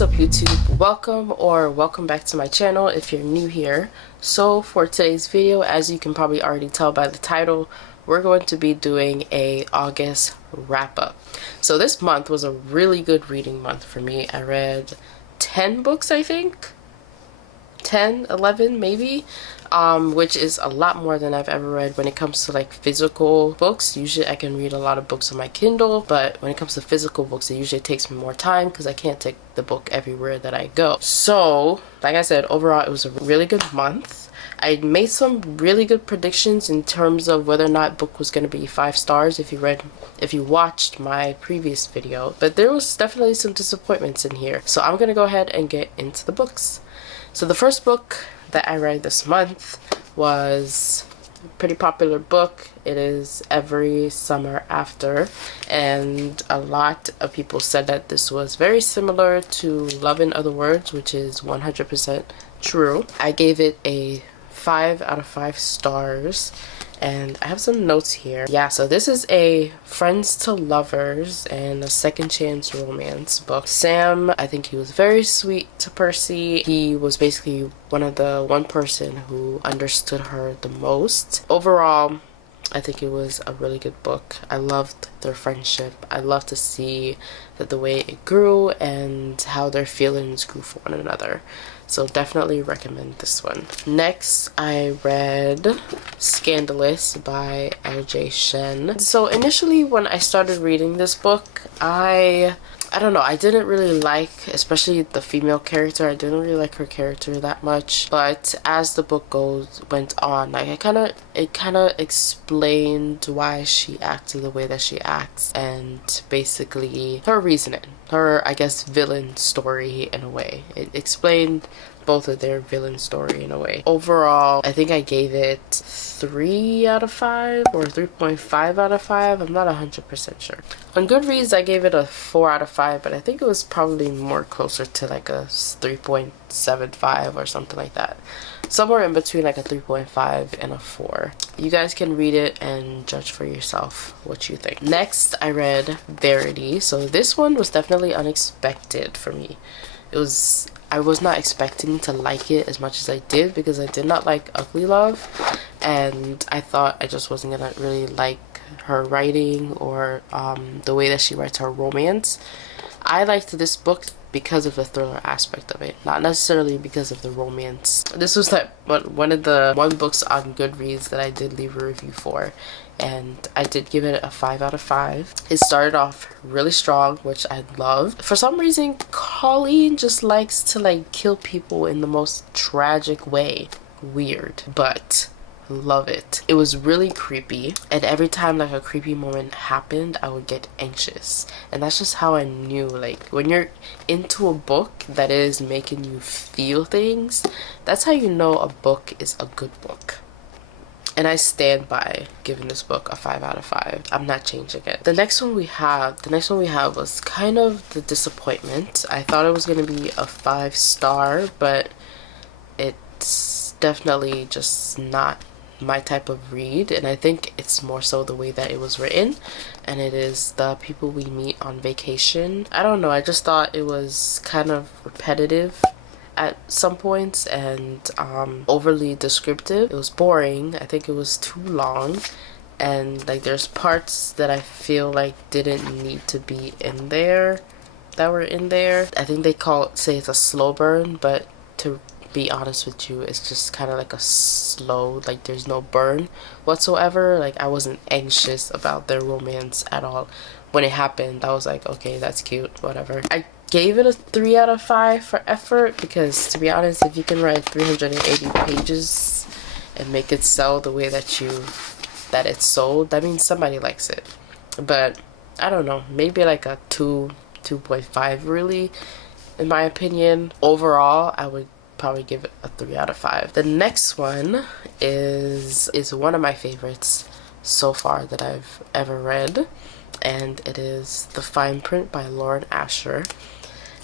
What's up YouTube? Welcome back to my channel if you're new here. So for today's video, as you can probably already tell by the title, we're going to be doing a August wrap-up. So this month was a really good reading month for me. I read 10 books, I think. 10, 11 maybe, which is a lot more than I've ever read when it comes to like physical books. Usually I can read a lot of books on my Kindle, but when it comes to physical books, it usually takes me more time because I can't take the book everywhere that I go. So like I said, overall it was a really good month. I made some really good predictions in terms of whether or not book was going to be 5 stars if you watched my previous video, but there was definitely some disappointments in here. So I'm going to go ahead and get into the books. So the first book that I read this month was a pretty popular book. It is Every Summer After, and a lot of people said that this was very similar to Love in Other Words, which is 100% true. I gave it a 5 out of 5 stars, and I have some notes here. Yeah, so this is a friends to lovers and a second chance romance book. Sam, I think he was very sweet to Percy. He was basically one person who understood her the most. Overall, I think it was a really good book. I loved their friendship. I loved to see that the way it grew and how their feelings grew for one another. So definitely recommend this one. Next, I read Scandalous by LJ Shen. So initially when I started reading this book, I don't know, I didn't really like, especially the female character, I didn't really like her character that much. But as the book went on, like it kind of explained why she acted the way that she acts, and basically her reasoning, her, I guess, villain story in a way. It explained both of their villain story in a way. Overall, I think I gave it 3 out of 5 or 3.5 out of 5. I'm not 100% sure. On Goodreads, I gave it a 4 out of 5, but I think it was probably more closer to like a 3.75 or something like that. Somewhere in between like a 3.5 and a 4. You guys can read it and judge for yourself what you think. Next, I read Verity. So this one was definitely unexpected for me. I was not expecting to like it as much as I did because I did not like Ugly Love, and I thought I just wasn't gonna really like her writing or the way that she writes her romance. I liked this book because of the thriller aspect of it, not necessarily because of the romance. This was like one books on Goodreads that I did leave a review for, and I did give it a 5 out of 5. It started off really strong, which I love. For some reason, Colleen just likes to like kill people in the most tragic way. Weird, but love it. It was really creepy, and every time like a creepy moment happened, I would get anxious, and that's just how I knew, like, when you're into a book that is making you feel things, that's how you know a book is a good book. And I stand by giving this book a 5 out of 5. I'm not changing it. The next one we have was kind of the disappointment. I thought it was going to be a 5-star, but it's definitely just not my type of read, and I think it's more so the way that it was written, and it is The People We Meet on Vacation. I don't know, I just thought it was kind of repetitive at some points and overly descriptive. It was boring. I think it was too long, and like there's parts that I feel like didn't need to be in there that were in there. I think they say it's a slow burn, but to be honest with you, it's just kind of like a slow, like there's no burn whatsoever. Like I wasn't anxious about their romance at all. When it happened, I was like, okay, that's cute, whatever. I gave it a 3 out of 5 for effort, because to be honest, if you can write 380 pages and make it sell the way that it's sold, that means somebody likes it. But I don't know, maybe like a 2.5 really, in my opinion. Overall, I would probably give it a 3 out of 5. The next one is one of my favorites so far that I've ever read, and it is The Fine Print by Lauren Asher.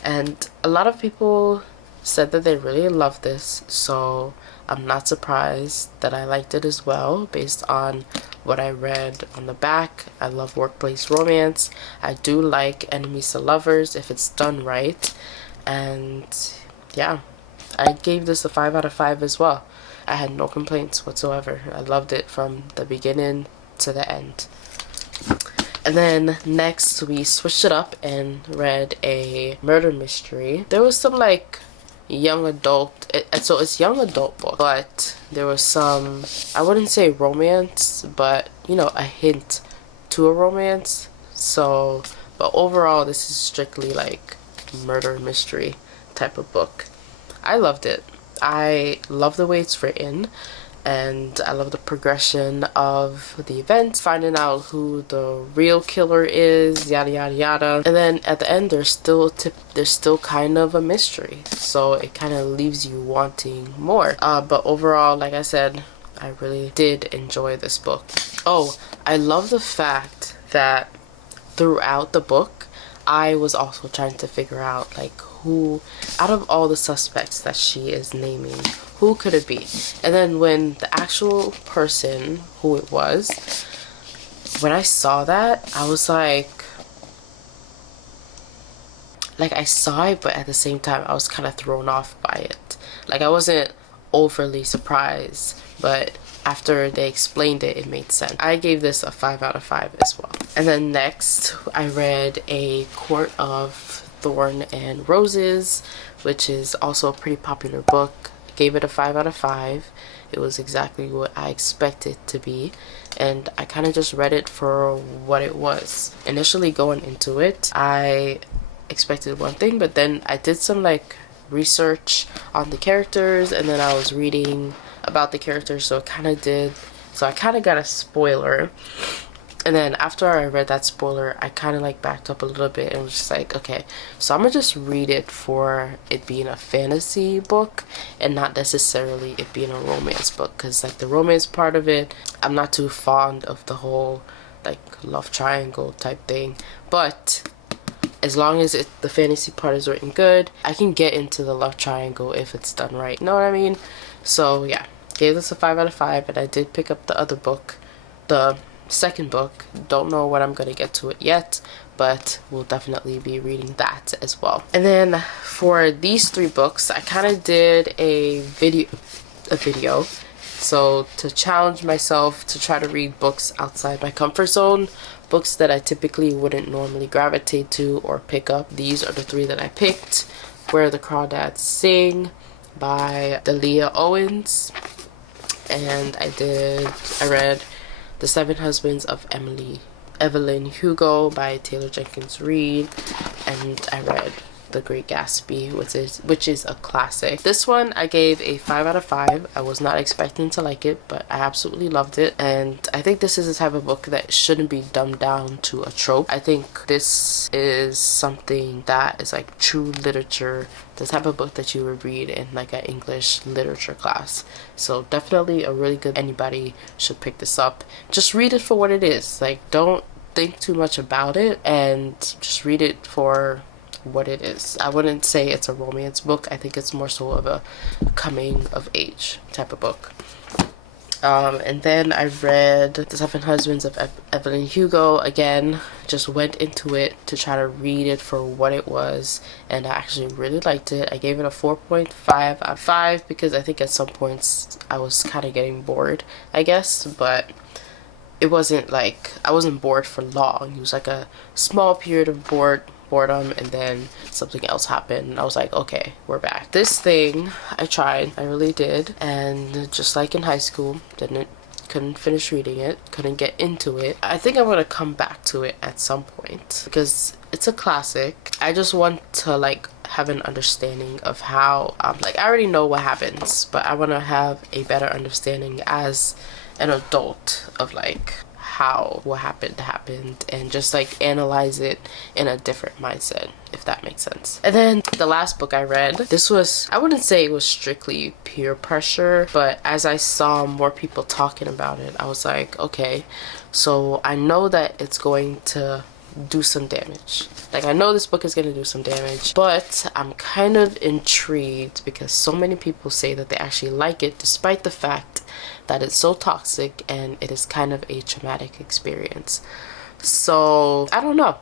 And a lot of people said that they really loved this, so I'm not surprised that I liked it as well based on what I read on the back. I love workplace romance. I do like enemies to lovers if it's done right. And yeah, I gave this a 5 out of 5 as well. I had no complaints whatsoever. I loved it from the beginning to the end. And then next we switched it up and read a murder mystery. There was some like young adult, so it's young adult book, but there was some, I wouldn't say romance, but you know, a hint to a romance. So, but overall this is strictly like murder mystery type of book. I loved it. I love the way it's written, and I love the progression of the events, finding out who the real killer is, yada yada yada. And then at the end there's still kind of a mystery, so it kind of leaves you wanting more. But overall, like I said, I really did enjoy this book. Oh, I love the fact that throughout the book I was also trying to figure out like who, out of all the suspects that she is naming, who could it be? And then when the actual person, who it was, when I saw that, I was like I saw it, but at the same time I was kind of thrown off by it. Like I wasn't overly surprised, but after they explained it, it made sense. I gave this a 5 out of 5 as well. And then next I read A Court of Thorn and Roses, which is also a pretty popular book. Gave it a 5 out of 5. It was exactly what I expected it to be, and I kind of just read it for what it was. Initially going into it, I expected one thing, but then I did some like research on the characters, and then I was reading about the characters, so I kind of got a spoiler. And then after I read that spoiler, I kind of like backed up a little bit and was just like, okay, so I'm gonna just read it for it being a fantasy book and not necessarily it being a romance book, because like the romance part of it, I'm not too fond of the whole like love triangle type thing. But as long as the fantasy part is written good, I can get into the love triangle if it's done right. You know what I mean? So yeah, gave this a 5 out of 5, and I did pick up the other book, the second book. Don't know when I'm gonna get to it yet, but we'll definitely be reading that as well. And then for these 3 books, I kind of did a video so to challenge myself to try to read books outside my comfort zone, books that I typically wouldn't normally gravitate to or pick up. These are the 3 that I picked. Where the Crawdads Sing by Delia Owens, and I read The Seven Husbands of Evelyn Hugo by Taylor Jenkins Reid, and I read The Great Gatsby, which is a classic. This one I gave a 5 out of 5. I was not expecting to like it, but I absolutely loved it, and I think this is the type of book that shouldn't be dumbed down to a trope. I think this is something that is like true literature, the type of book that you would read in like an English literature class. So definitely a really good, anybody should pick this up. Just read it for what it is. Like, don't think too much about it and just read it for what it is. I wouldn't say it's a romance book. I think it's more so of a coming of age type of book. And then I read The Seven Husbands of Evelyn Hugo. Again, just went into it to try to read it for what it was, and I actually really liked it. I gave it a 4.5 out of 5 because I think at some points I was kind of getting bored, I guess, but it wasn't like I wasn't bored for long. It was like a small period of boredom, and then something else happened and I was like, okay, we're back. This thing I tried, I really did, and just like in high school, couldn't finish reading it, couldn't get into it. I think I'm gonna come back to it at some point because it's a classic. I just want to like have an understanding of how like I already know what happens, but I want to have a better understanding as an adult of like how what happened and just like analyze it in a different mindset, if that makes sense. And then the last book I read, this was, I wouldn't say it was strictly peer pressure, but as I saw more people talking about it, I was like, okay, so I know that it's going to do some damage. Like, I know this book is going to do some damage, but I'm kind of intrigued because so many people say that they actually like it despite the fact that it's so toxic and it is kind of a traumatic experience. So I don't know.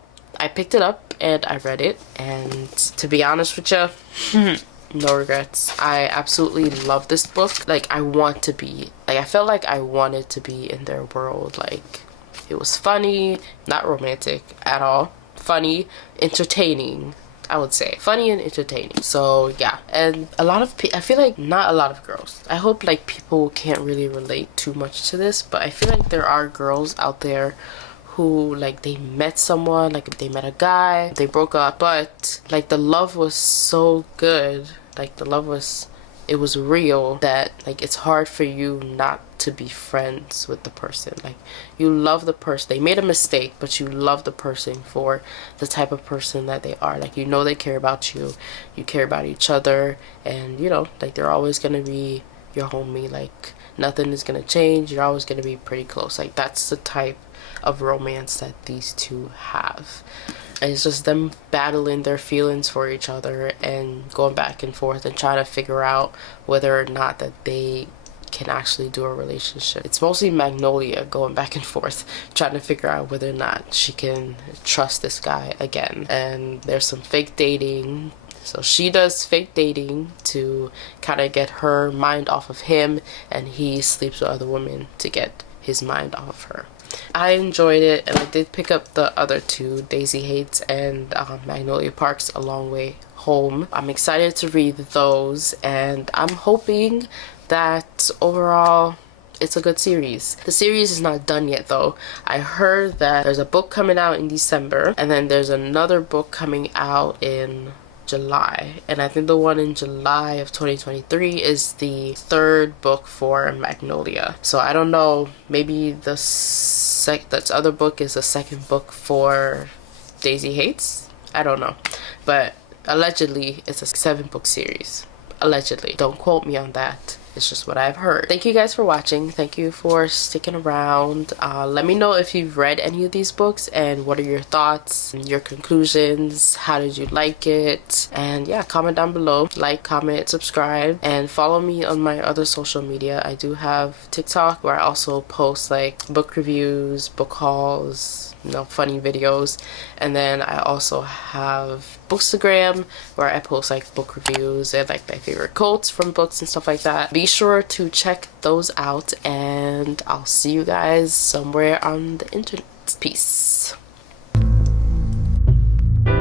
I picked it up and I read it, and to be honest with you, no regrets. I absolutely love this book. Like, I want to be, like, I felt like I wanted to be in their world. Like, it was funny, not romantic at all. Funny, entertaining, I would say. Funny and entertaining. So yeah, and a lot of I feel like not a lot of girls. I hope like people can't really relate too much to this, but I feel like there are girls out there who like they met someone, like they met a guy, they broke up, but like the love was so good, like the love was, it was real, that like it's hard for you not to be friends with the person. Like, you love the person, they made a mistake, but you love the person for the type of person that they are. Like, you know, they care about you, you care about each other, and you know, like they're always gonna be your homie. Like, nothing is gonna change, you're always gonna be pretty close. Like, that's the type of romance that these two have. And it's just them battling their feelings for each other and going back and forth and trying to figure out whether or not that they can actually do a relationship. It's mostly Magnolia going back and forth trying to figure out whether or not she can trust this guy again. And there's some fake dating. So she does fake dating to kind of get her mind off of him, and he sleeps with other women to get his mind off of her. I enjoyed it, and I did pick up the other two, Daisy Hates and Magnolia Parks A Long Way Home. I'm excited to read those, and I'm hoping that overall it's a good series. The series is not done yet though. I heard that there's a book coming out in December, and then there's another book coming out in July, and I think the one in July of 2023 is the third book for Magnolia. So I don't know, maybe that other book is the second book for Daisy Hates. I don't know, but allegedly it's a 7-book series. Allegedly, don't quote me on that. It's just what I've heard. Thank you guys for watching. Thank you for sticking around. Let me know if you've read any of these books and what are your thoughts and your conclusions. How did you like it? And yeah, comment down below. Like, comment, subscribe, and follow me on my other social media. I do have TikTok where I also post like book reviews, book hauls, you know, funny videos. And then I also have Bookstagram where I post like book reviews and like my favorite quotes from books and stuff like that. Be sure to check those out, and I'll see you guys somewhere on the internet. Peace.